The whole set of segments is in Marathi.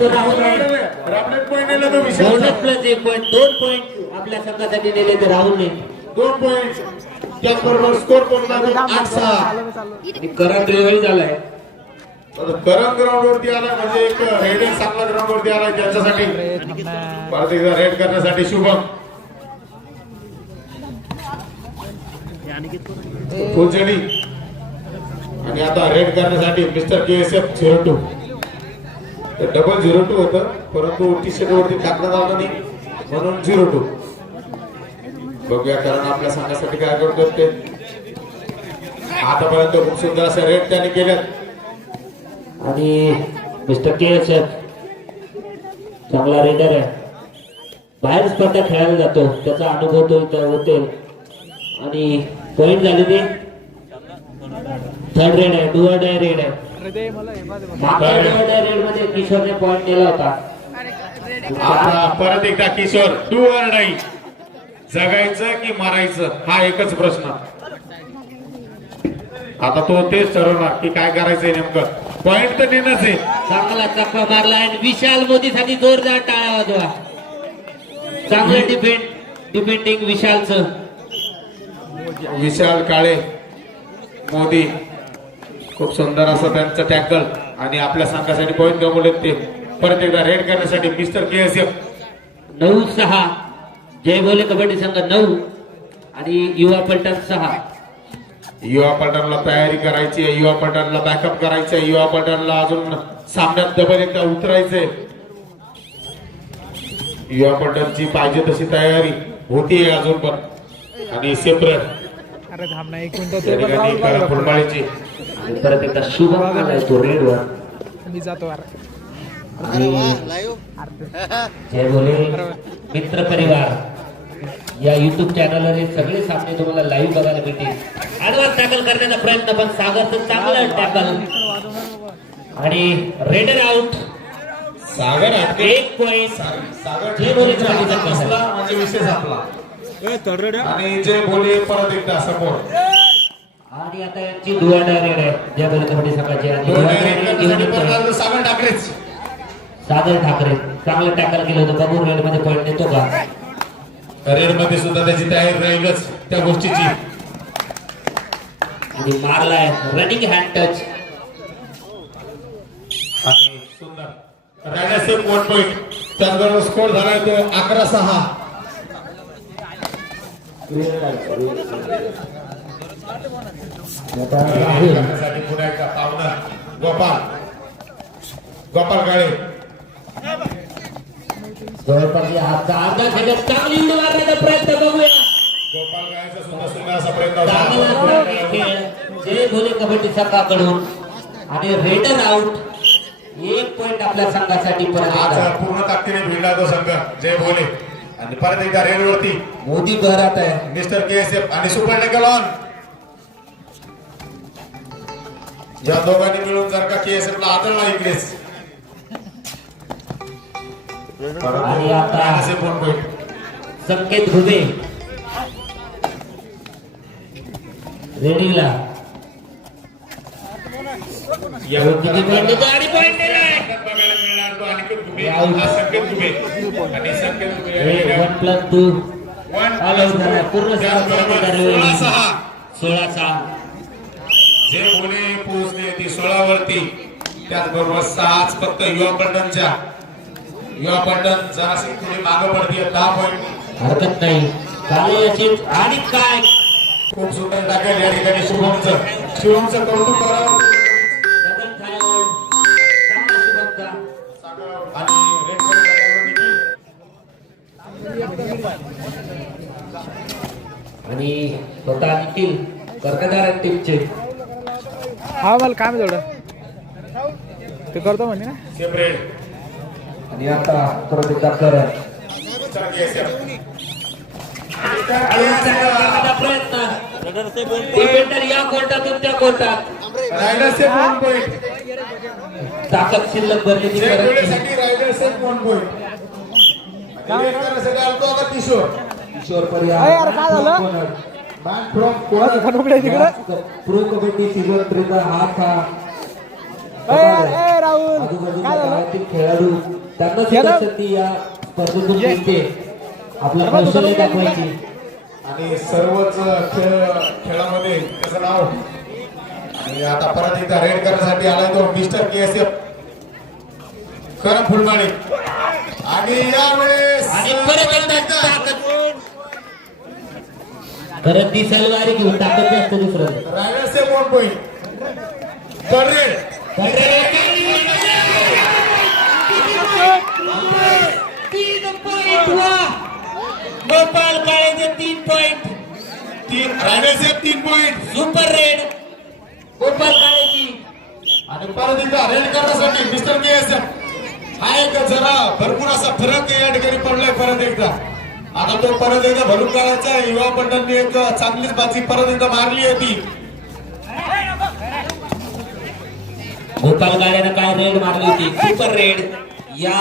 तो राहुल आहे प्लस एक पॉईंट दोन पॉईंट आपल्या संघासाठी नेले ते राहुलने दोन पॉईंट त्याचबरोबर स्कोर कोणता आठ सहा आणि करंट रिवाईल झालाय करंट ग्राउंड वरती आला म्हणजे एक रेड चांगला ग्राउंड वरती आला त्यांच्यासाठी परत एकदा रेड करण्यासाठी शुभम फुलचडी आणि आता रेड करण्यासाठी mister K S F zero two. Double zero two होतं. परंतु टी शर्ट वरती टाकण्यात आलं नाही. म्हणून झिरो टू बघूया कारण आपल्या संघासाठी काय करतो. ते आतापर्यंत खूप सुंदर असे रेट त्यांनी केल्यात आणि मिस्टर के एस चांगला रेडर आहे. बाहेर स्पर्धा खेळायला जातो. त्याचा अनुभव तो इथं होते आणि पॉईंट झाले ते थर्ड रेड आहे. डुअर्ड आहे रेड आहे. किशोरने पॉइंट नेला होता. आता परत एकदा किशोर डू ऑर नाही जगायचं की मारायचं? हा एकच प्रश्न. आता तो तेच ठरवणार की काय करायचंय नेमकं. पॉइंट तर नेणंच आहे. चांगला चक्का मारला आणि विशाल मोदीसाठी जोरदार टाळ्या वाजवा. चांगलं डिफेंड डिफेंडिंग विशालचं. विशाल काळे मोदी. खूप सुंदर असं त्यांचं टॅकल आणि आपल्या संघासाठी पॉइंट गमवलेत ते परत एकदा रेड करण्यासाठी मिस्टर के एस एफ नऊ सहा. जय बोले कबड्डी संघ नऊ. आणि युवा पलटण सहा. युवा पलटनला तयारी करायची आहे. युवा पलटनला बॅकअप करायचं आहे. युवा पलटनला अजून सामन्यात डबल एकदा उतरायचंय. युवा पलटनची पाहिजे तशी तयारी होतीये अजून पण. आणि सेपरेट अरे थांब ना एक मिनिट त्या ठिकाणी करा फुलमाळीची आणि परत एकदा शुभम आलाय तो रेडवर मी जातो आणि जय बोले. मित्र परिवार या युट्यूब चॅनलवर हे सगळे सामने तुम्हाला लाईव्ह बघायला मिळतील ऍडव्हान्स टॅकल करण्याचा प्रयत्न पण सागरचं चांगलं टॅकल आणि रेडर आउट सागर एक पॉइंट सागर जे बोले तर सागर म्हणजे विषय संपला आणि जे बोले परत एकदा समोर आणि आता यांची दुवाडा रेड आहे. जय कबड्डी संघाची सागर ठाकरेच सागर ठाकरे. चांगलं टॅकल केलं होतं. बघू रेडमध्ये पॉईंट देतो का? रेडमध्ये सुद्धा त्याची तयारी राहीलच त्या गोष्टीची. आणि मारलाय. रनिंग हँड टच आणि सुंदर. वन पॉईंट त्याचबरोबर स्कोर झालाय तो अकरा सहा. पुन्हा एकदा गोपाल. गोपाल काळे जवळपास हातचा अर्धा सेकंद. चांगली मारण्याचा प्रयत्न बघूया गोपाल काळेचा सुद्धा सुंदर असा प्रयत्न चांगला होता खेळ जय भोले कबड्डी संघाकडून. आणि रेडर आउट एक पॉइंट आपल्या संघासाठी परत. पूर्ण ताकदीने भिडला तो संघ. जय बोले आणि परत एकदा रेडवरती मोदी बहरात आहे. मिस्टर के एस एफ आणि सुपर टेकल ऑन या दोघांनी मिळून जर का के एस एफ ला आदळला इकडेच. आणि आता वन पॉईंट संकेत घुबे. रेडीला? आणि मिळणार दुबे हा संकेत दुबे आणि Sanket Dubey one plus two one आलं होतं. पूर्ण त्याचबरोबर सहा सोळा सहा सोळा सहा जे मुले पोहोचले ती सोळावरती. त्याचबरोबर सहाच फक्त युवा पलटणच्या. युवा पलटण जराशी थोडी मागं पडते दहा पॉईंट हरकत नाही. अशीच आणि काय? खूप सुंदर टाकेल या ठिकाणी शुभमचं. शुभमचं कौतुक करावं आणि स्वतः निखिल कर्कदार टीमचे हा मला काम आहे थोडं ते करतो म्हणे ना. सेपरेट आणि आता परत एकदा करत. प्रयत्न. या कोर्टातून त्या कोर्टात. पॉईंट ताकद शिल्लक भरलेली करत point Kishore. Kishore pro Kabaddi season हा. था आजूबाजूच्या खेळाडू त्यांना सुद्धा यादव. संधी या स्पर्धेतून ये. मिळते. आपला बघा, कौशल्य बघा, दाखवायची. आणि सर्वच खेळ खेळामध्ये त्याचं नाव. आणि आता परत एकदा रेड करण्यासाठी आलाय तो mister K S F Karam Phulmane आणि यावेळेस आणि परत एकदा ताकद. परत ती सलवारी घेऊन ताकद जास्त दुसरं. पॉईंट तीन वा गोपाल काळेचे तीन पॉइंट तीन रायगडचे तीन पॉईंट सुपर रेड गोपाल काळेची. आणि परत एकदा रेड करण्यासाठी मिस्टर के एस हा एक जरा भरपूर असा फरक या ठिकाणी पडलाय परत एकदा. आता तो परत एकदा भरून काढायचा आहे. युवा मंडळांनी एक चांगलीच बाजी परत एकदा मारली होती गोपाल काळेनं काय रेड मारली होती? सुपर रेड या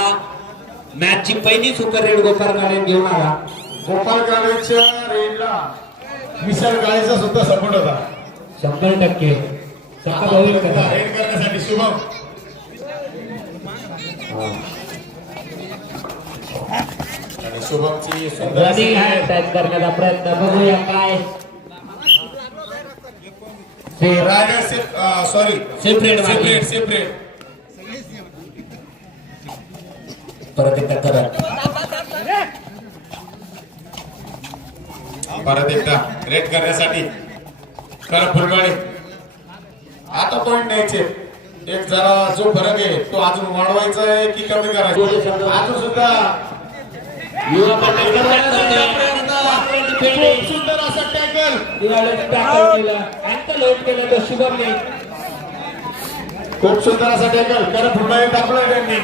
मॅचची पहिली सुपर रेड गोपाल काळे घेऊन आला. गोपाळ काळेच्या रेडला विशाल काळेचा सुद्धा सपोर्ट होता. शंभर टक्के. रेड करण्यासाठी शुभम. शुभमची रनिंग टॅच करण्याचा प्रयत्न बघूया काय. सॉरी मारली. सेपरेट सेपरेट परत एकदा करत परत एकदा रेड करण्यासाठी. कर फुलमाळे आता पॉइंट न्यायचे. एक जरा जो फरक आहे तो अजून वाढवायचा आहे की कमी करायचा अजून सुद्धा युवा खूप सुंदर असा टॅकल टॅकल केलं अँकल आउट केलं तर शुभमने खूप सुंदर असा टॅकल कर फुलमाळे दाखवला त्यांनी.